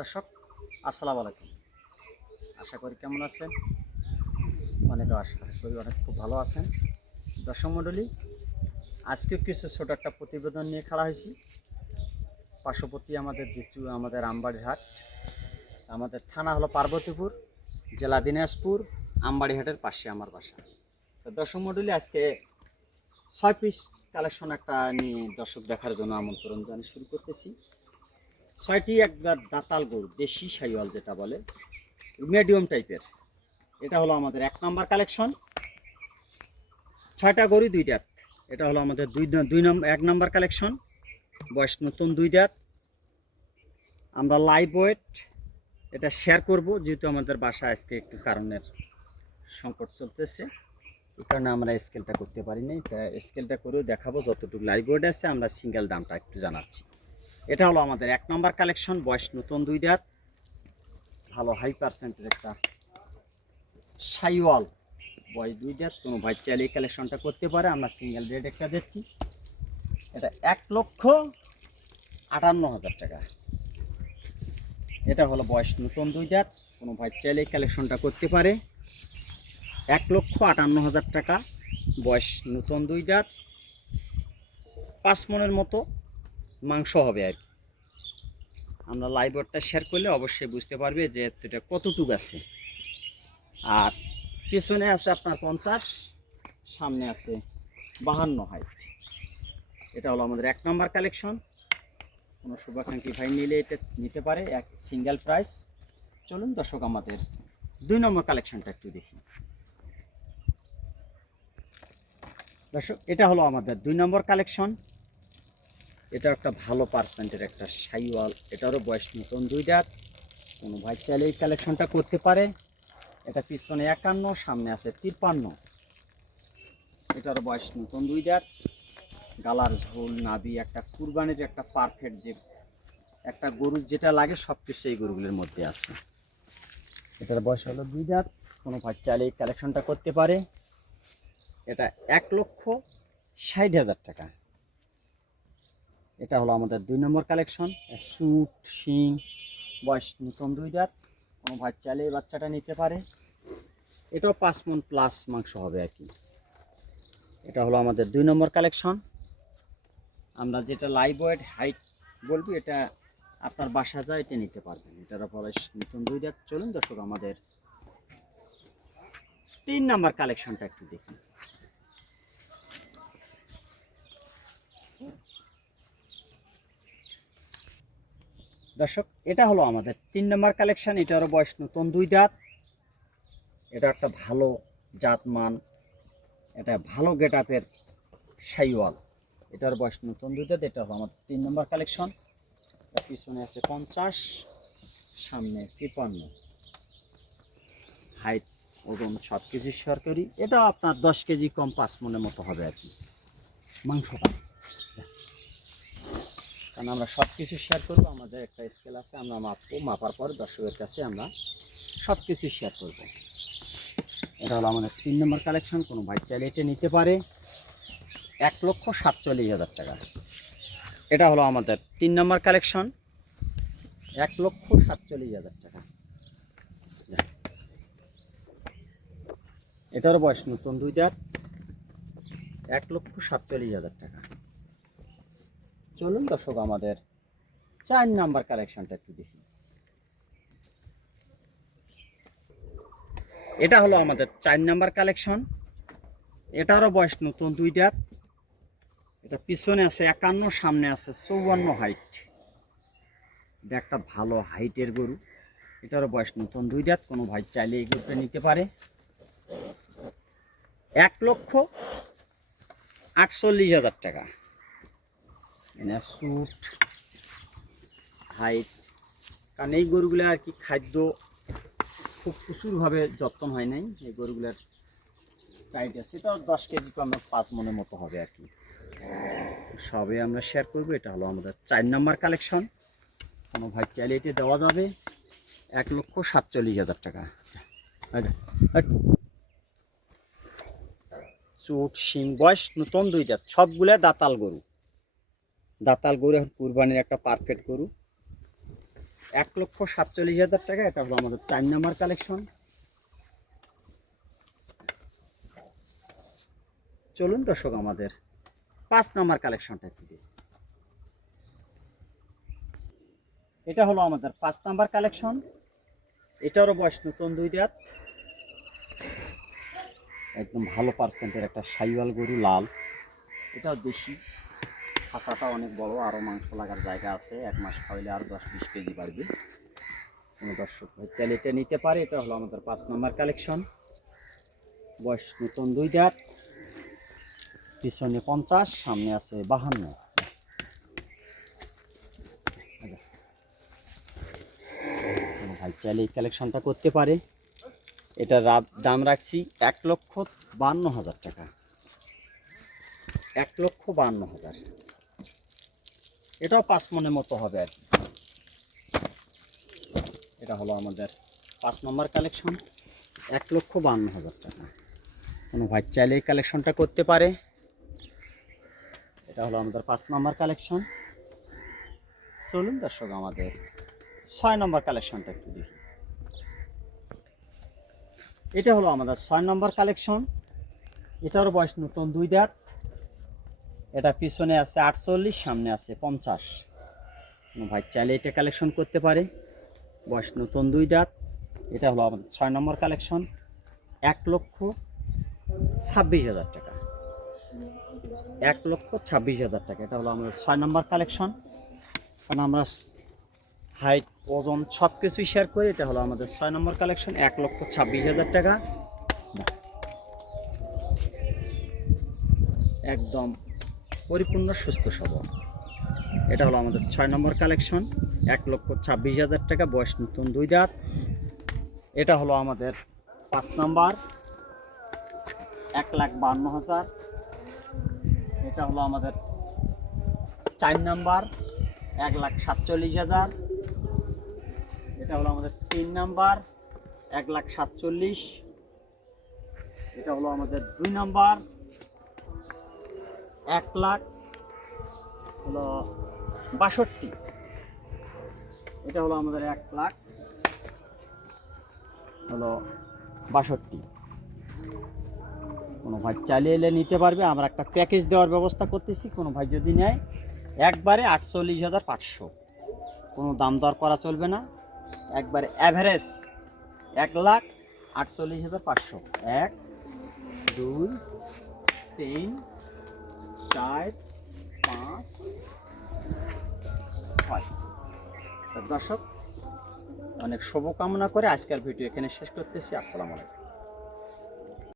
দর্শক আসসালামু আলাইকুম। আশা করি কেমন আছেন? অনেক আশা করি অনেক খুব ভালো আছেন। দর্শক মণ্ডলী, আজকে কিছু ছোট একটা প্রতিবেদন নিয়ে খাড়া হয়েছি। পার্শ্ববর্তী আমাদের আমবাড়ি হাট, আমাদের থানা হলো পার্বতীপুর, জেলা দিনাজপুর, আমবাড়ি হাটের পাশে আমার বাসা। তো দর্শক মণ্ডলী, আজকে 6 পিস কালেকশন একটা নিয়ে দর্শক দেখার জন্য আমন্ত্রণ জানিয়ে শুরু করতেছি। 6টি একবার দাতাল গরু, দেশি শাহিওয়াল যেটা বলে, মিডিয়াম টাইপের। এটা হলো আমাদের 1 নাম্বার কালেকশন। 6টা গরু 2 দাঁত। এটা হলো আমাদের 1 নাম্বার কালেকশন, বয়স নতুন 2 দাঁত। আমরা লাইভ ওয়েট এটা শেয়ার করব, যেহেতু আমাদের বাসায় আজকে একটু কারণের সংকট চলতেছে, এই কারণে আমরা স্কেলটা করতে পারিনি। স্কেলটা করেও দেখাবো যতটুকু লাইভ ওয়েট আছে। আমরা সিঙ্গেল দামটা একটু জানাচ্ছি। এটা হলো আমাদের 1 নাম্বার কালেকশন, বয়স নতুন 2 দাঁত, ভালো হাই পার্সেন্টের একটা শাহিওয়াল, বয়স 2 দাঁত। কোনো ভাই চাইলে এই কালেকশনটা করতে পারে। আমরা সিঙ্গেল রেট একটা দিচ্ছি, এটা 1,58,000 টাকা। এটা হলো বয়স নতুন 2 দাঁত, কোনো ভাই চাইলে এই কালেকশনটা করতে পারে। 1,58,000 টাকা, বয়স নতুন 2 দাঁত, 5 মনের মতো মাংস হবে আর কি। আমরা লাইভ ওয়েটটা শেয়ার করলে অবশ্যই বুঝতে পারবে যে এটা কতটুকু আছে। আর পিছনে আছে আপনার 50, সামনে আছে 52 হাইট। এটা হলো আমাদের 1 নাম্বার কালেকশন। কোনো শুভাকাঙ্ক্ষী ভাই নিলে এটা নিতে পারে, এক সিঙ্গেল প্রাইস। চলুন দর্শক, আমাদের 2 নম্বর কালেকশনটা একটু দেখি। দর্শক, এটা হলো আমাদের 2 নম্বর কালেকশন। এটা একটা ভালো পার্সেন্টের একটা শাহিওয়াল, এটারও বয়স নতুন 2 দাঁত। কোনো ভাই চাইলে এই কালেকশনটা করতে পারে। এটা পিছনে 51, সামনে আছে 53। এটারও বয়স নতুন 2 দাঁত। গালার ঝোল, নাভি, একটা কুরবানির একটা পারফেক্ট, যে একটা গরুর যেটা লাগে সব কিছু এই গরুগুলোর মধ্যে আছে। এটার বয়স হলো 2 দাঁত। কোনো ভাই চাইলে এই কালেকশনটা করতে পারে। এটা 1,60,000 টাকা। এটা হলো আমাদের 2 নম্বর কালেকশন, সুট শিং, বয়স নতুন 2 দাঁত। কোনো ভাই চাইলে এই বাচ্চাটা নিতে পারে। এটাও 5 মণ প্লাস মাংস হবে আর কি। এটা হলো আমাদের 2 নম্বর কালেকশন। আমরা যেটা লাইভ ওয়েট হাইট বলবি, এটা আপনার বাসা যায় এটা নিতে পারবেন। এটার বয়স নতুন 2 দাঁত। চলুন দর্শক, আমাদের 3 নাম্বার কালেকশনটা একটু দেখি। দর্শক, এটা হলো আমাদের 3 নাম্বার কালেকশন। এটারও বয়স নতুন 2 দাঁত। এটা একটা ভালো জাতমান, এটা ভালো গেট আপের শাহিওয়াল। এটার বয়স নতুন 2 দাঁত। এটা হলো আমাদের 3 নাম্বার কালেকশন। পিছনে আছে 50, সামনে 53। হাইট, ওজন সব কিছু শেয়ার করি। এটা আপনার 10 কেজি কম 5 মনের মতো হবে আর কি মাংসটা। কারণ আমরা সব কিছু শেয়ার করবো। আমাদের একটা স্কেল আছে, আমরা মাপবো, মাপার পর দর্শকের কাছে আমরা সব কিছু শেয়ার করবো। এটা হলো আমাদের 3 নম্বর কালেকশন। কোনো ভাই চাইলে এটা নিতে পারে। 1,47,000 টাকা। এটা হলো আমাদের 3 নম্বর কালেকশন, 1,47,000 টাকা। এটার বয়স নতুন 2 দাঁত, 1,47,000 টাকা। চলুন দর্শক, আমাদের 4 নাম্বার কালেকশনটা একটু দেখি। এটা হলো আমাদের 4 নাম্বার কালেকশন। এটারও বয়স নতুন 2 দাঁত। এটা পিছনে আছে 51, সামনে আছে 54 হাইট। এটা একটা ভালো হাইটের গরু। এটারও বয়স নতুন 2 দাঁত। কোনো ভাই চাইলে এই গরুটা নিতে পারে। 1,48,000 টাকা। এনে সুট হাইট, কারণ এই গরুগুলো আর কি খাদ্য খুব প্রচুরভাবে যত্ন হয় নাই। এই গরুগুলোর টাইট আছে। এটাও 10 কেজি কম 5 মনের মতো হবে আর কি। সবে আমরা শেয়ার করবো। এটা হলো আমাদের 4 নাম্বার কালেকশন। কোনো ভাই চাইলে এটা দেওয়া যাবে 1,47,000 টাকা। চোট শিং, বয়স নতুন 2 দাঁত, সবগুলো দাতাল গরু। দাতাল গরু, এখন কুরবানির একটা পারফেক্ট গরু। 1,47,000 টাকা। এটা হলো আমাদের 4 নাম্বার কালেকশন। চলুন দর্শক আমাদের 5 নাম্বার কালেকশনটা একটু দেখি। এটা হলো আমাদের 5 নাম্বার কালেকশন। এটারও বয়স নতুন 2 দাঁত, একদম ভালো পার্সেন্টের একটা শাইওয়াল গরু, লাল। এটাও দেশি, খাঁচাটা অনেক বড়, আরও মাংস লাগার জায়গা আছে। 1 মাস খাওয়াইলে আর 10-20 কেজি বাড়বে। কোনো দর্শক ভাই চাইলে এটা নিতে পারে। এটা হলো আমাদের 5 নাম্বার কালেকশন। বয়স নতুন 2 দাঁত, পিছনে 50, সামনে আছে 52। কোনো ভাই চাইলে এই কালেকশনটা করতে পারে। এটার দাম রাখছি 1,52,000 টাকা। 1,52,000। এটাও 5 মনের মতো হবে আর কি। এটা হলো আমাদের 5 নম্বর কালেকশন, 1,52,000 টাকা। কোনো ভাই চাইলে এই কালেকশনটা করতে পারে। এটা হলো আমাদের 5 নম্বর কালেকশন। চলুন দর্শক আমাদের 6 নম্বর কালেকশনটা একটু দেখি। এটা হলো আমাদের 6 নম্বর কালেকশন। এটারও বয়স নতুন 2 দাঁত। এটা পিছনে আছে 48, সামনে আছে 50। কোনো ভাই চাইলে এটা কালেকশন করতে পারে। বয়স নতুন 2 দাঁত। এটা হলো আমাদের 6 নম্বর কালেকশন, 1,26,000 টাকা। 1,26,000 টাকা। এটা হলো আমাদের 6 নম্বর কালেকশন। কারণ আমরা হাইট, ওজন সব কিছুই শেয়ার করি। এটা হলো আমাদের 6 নম্বর কালেকশন, 1,26,000 টাকা। একদম পরিপূর্ণ সুস্থ সবল। এটা হলো আমাদের 6 নম্বর কালেকশন, 1,26,000 টাকা। বয়স নতুন 2 দাঁত। এটা হলো আমাদের 5 নাম্বার, 1,52,000। এটা হলো আমাদের 4 নাম্বার, 1,47,000। এটা হলো আমাদের 3 নাম্বার, 1,47,000। এটা হলো আমাদের 2 নাম্বার, 1,62,000। এটা হলো আমাদের 1,62,000। কোনো ভাই চালিয়ে এলে নিতে পারবে। আমরা একটা প্যাকেজ দেওয়ার ব্যবস্থা করতেছি। কোনো ভাই যদি নেয় একবারে 48,500। কোনো দাম দর করা চলবে না, একবারে অ্যাভারেজ 1,48,500। 1, 2, 3, 4, 5, 6। দর্শক অনেক শুভকামনা করে আজকের ভিডিও এখানে শেষ করতেছি। আসসালামু আলাইকুম।